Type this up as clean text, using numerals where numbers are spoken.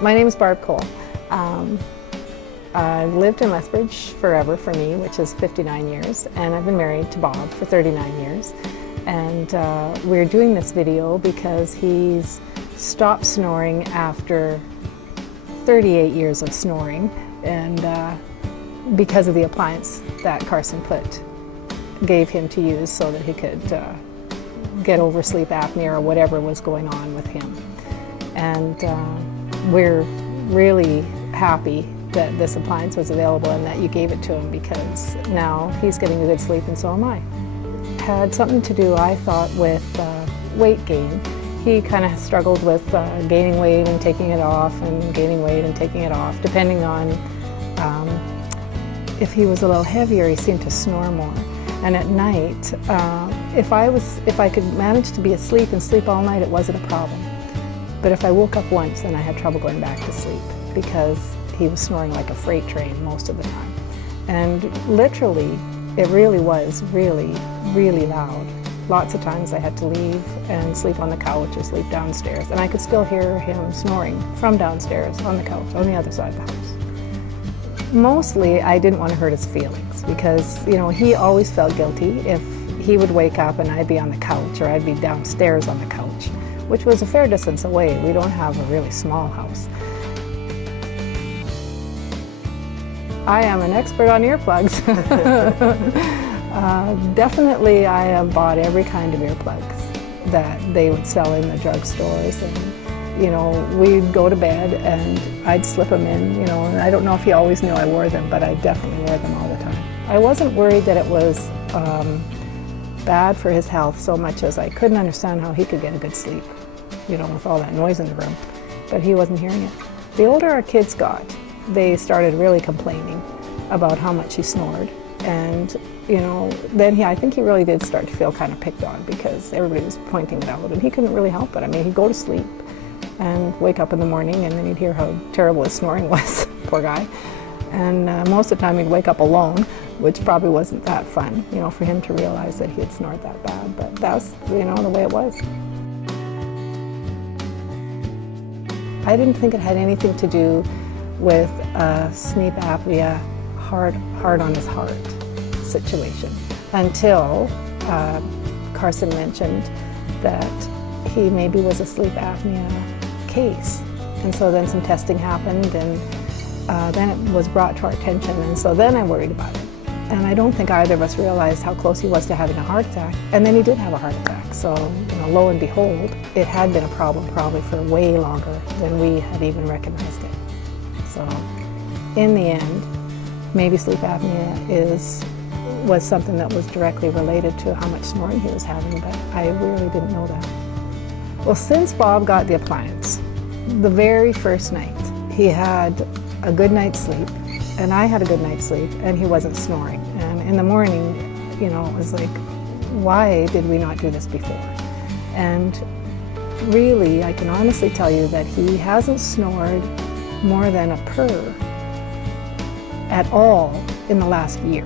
My name is Barb Cole. I've lived in Lethbridge forever for me, which is 59 years, and I've been married to Bob for 39 years. And we're doing this video because he's stopped snoring after 38 years of snoring, and because of the appliance that Karstan gave him to use so that he could get over sleep apnea or whatever was going on with him. And we're really happy that this appliance was available and that you gave it to him, because now he's getting a good sleep and so am I. Had something to do, I thought, with weight gain. He kind of struggled with gaining weight and taking it off, and gaining weight and taking it off. Depending on if he was a little heavier, he seemed to snore more. And at night, if I could manage to be asleep and sleep all night, it wasn't a problem. But if I woke up once, then I had trouble going back to sleep, because he was snoring like a freight train most of the time. And literally, it really was really, really loud. Lots of times I had to leave and sleep on the couch or sleep downstairs, and I could still hear him snoring from downstairs on the couch on the other side of the house. Mostly I didn't want to hurt his feelings, because he always felt guilty if he would wake up and I'd be on the couch or I'd be downstairs on the couch, which was a fair distance away. We don't have a really small house. I am an expert on earplugs. Definitely I have bought every kind of earplugs that they would sell in the drugstores, and we'd go to bed and I'd slip them in, and I don't know if he always knew I wore them, but I definitely wore them all the time. I wasn't worried that it was bad for his health so much as I couldn't understand how he could get a good sleep, with all that noise in the room, but he wasn't hearing it. The older our kids got, they started really complaining about how much he snored, and then I think he really did start to feel kind of picked on, because everybody was pointing it out and he couldn't really help it. I mean, he'd go to sleep and wake up in the morning and then he'd hear how terrible his snoring was. Poor guy. And most of the time he'd wake up alone, which probably wasn't that fun, for him to realize that he had snored that bad, but that's, the way it was. I didn't think it had anything to do with sleep apnea, hard on his heart situation, until Karstan mentioned that he maybe was a sleep apnea case. And so then some testing happened, and then it was brought to our attention, and so then I worried about it. And I don't think either of us realized how close he was to having a heart attack. And then he did have a heart attack. So, lo and behold, it had been a problem probably for way longer than we had even recognized it. So, in the end, maybe sleep apnea was something that was directly related to how much snoring he was having, but I really didn't know that. Well, since Bob got the appliance, the very first night, he had a good night's sleep, and I had a good night's sleep, and he wasn't snoring. And in the morning, it was like, why did we not do this before? And really, I can honestly tell you that he hasn't snored more than a purr at all in the last year.